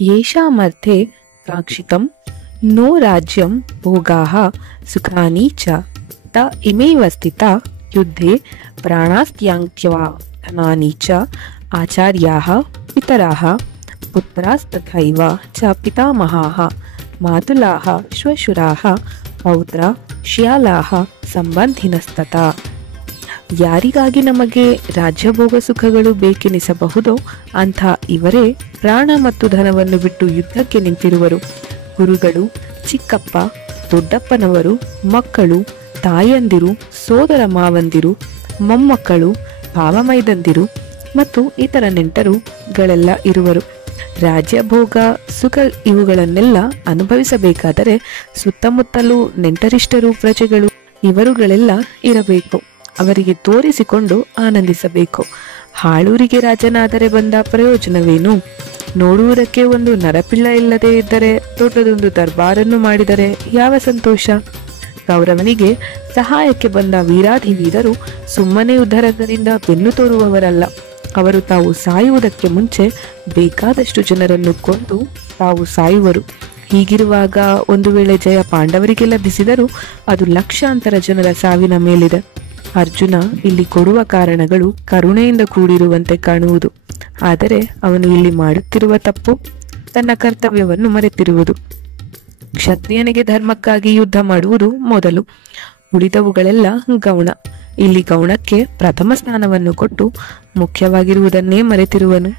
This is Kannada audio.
ಯೇಷಾಮರ್ಥೆ ಕಾಂಕ್ಷಿತಂ ನೋ ರಾಜ್ಯಂ ಭೋಗಾಃ ಸುಖಾನಿ ಚ ತ ಇಮೇವ ಸ್ಥಿತಾ ಯುದ್ಧೇ ಪ್ರಾಣಾಸ್ತ್ಯಂಕ್ತ್ವಾ ಧನಾನಿ ಚ ಆಚಾರ್ಯಾಃ ಪಿತರಾಃ ಪುತ್ರಾಸ್ತಥೈವ ಚ ಪಿತಾಮಹಾಃ ಮಾತುಲಾಃ ಶ್ವಶುರಾಃ ಪೌತ್ರ ಶ್ಯಾಲಾಃ ಸಂಬಂಧಿನಸ್ತತಾ. ಯಾರಿಗಾಗಿ ನಮಗೆ ರಾಜ್ಯಭೋಗ ಸುಖಗಳು ಬೇಕೆನಿಸಬಹುದೋ ಅಂಥ ಇವರೇ ಪ್ರಾಣ ಮತ್ತು ಧನವನ್ನು ಬಿಟ್ಟು ಯುದ್ಧಕ್ಕೆ ನಿಂತಿರುವರು. ಗುರುಗಳು, ಚಿಕ್ಕಪ್ಪ, ದೊಡ್ಡಪ್ಪನವರು, ಮಕ್ಕಳು, ತಾಯಂದಿರು, ಸೋದರ ಮಾವಂದಿರು, ಮೊಮ್ಮಕ್ಕಳು, ಭಾವಮೈದಂದಿರು ಮತ್ತು ಇತರ ನೆಂಟರುಗಳೆಲ್ಲ ಇರುವರು. ರಾಜ್ಯಭೋಗ ಸುಖ ಇವುಗಳನ್ನೆಲ್ಲ ಅನುಭವಿಸಬೇಕಾದರೆ ಸುತ್ತಮುತ್ತಲೂ ನೆಂಟರಿಷ್ಟರು, ಪ್ರಜೆಗಳು ಇವರುಗಳೆಲ್ಲ ಇರಬೇಕು. ಅವರಿಗೆ ತೋರಿಸಿಕೊಂಡು ಆನಂದಿಸಬೇಕು. ಹಾಳೂರಿಗೆ ರಾಜನಾದರೆ ಬಂದ ಪ್ರಯೋಜನವೇನು? ನೋಡುವುದಕ್ಕೆ ಒಂದು ನರಪಿಳ್ಳ ಇಲ್ಲದೆ ಇದ್ದರೆ ದೊಡ್ಡದೊಂದು ದರ್ಬಾರನ್ನು ಮಾಡಿದರೆ ಯಾವ ಸಂತೋಷ? ಕೌರವನಿಗೆ ಸಹಾಯಕ್ಕೆ ಬಂದ ವೀರಾಧಿವೀರರು ಸುಮ್ಮನೆ ಯುದ್ಧರಂಗದಿಂದ ಬೆನ್ನು ತೋರುವವರಲ್ಲ. ಅವರು ತಾವು ಸಾಯುವುದಕ್ಕೆ ಮುಂಚೆ ಬೇಕಾದಷ್ಟು ಜನರನ್ನು ಕೊಂದು ತಾವು ಸಾಯುವರು. ಹೀಗಿರುವಾಗ ಒಂದು ವೇಳೆ ಜಯ ಪಾಂಡವರಿಗೆ ಲಭಿಸಿದರೂ ಅದು ಲಕ್ಷಾಂತರ ಜನರ ಸಾವಿನ ಮೇಲಿದೆ. ಅರ್ಜುನ ಇಲ್ಲಿ ಕೊಡುವ ಕಾರಣಗಳು ಕರುಣೆಯಿಂದ ಕೂಡಿರುವಂತೆ ಕಾಣುವುದು. ಆದರೆ ಅವನು ಇಲ್ಲಿ ಮಾಡುತ್ತಿರುವ ತಪ್ಪು ತನ್ನ ಕರ್ತವ್ಯವನ್ನು ಮರೆತಿರುವುದು. ಕ್ಷತ್ರಿಯನಿಗೆ ಧರ್ಮಕ್ಕಾಗಿ ಯುದ್ಧ ಮಾಡುವುದು ಮೊದಲು, ಉಳಿದವುಗಳೆಲ್ಲ ಗೌಣ. ಇಲ್ಲಿ ಗೌಣಕ್ಕೆ ಪ್ರಥಮ ಸ್ಥಾನವನ್ನು ಕೊಟ್ಟು ಮುಖ್ಯವಾಗಿರುವುದನ್ನೇ ಮರೆತಿರುವನು.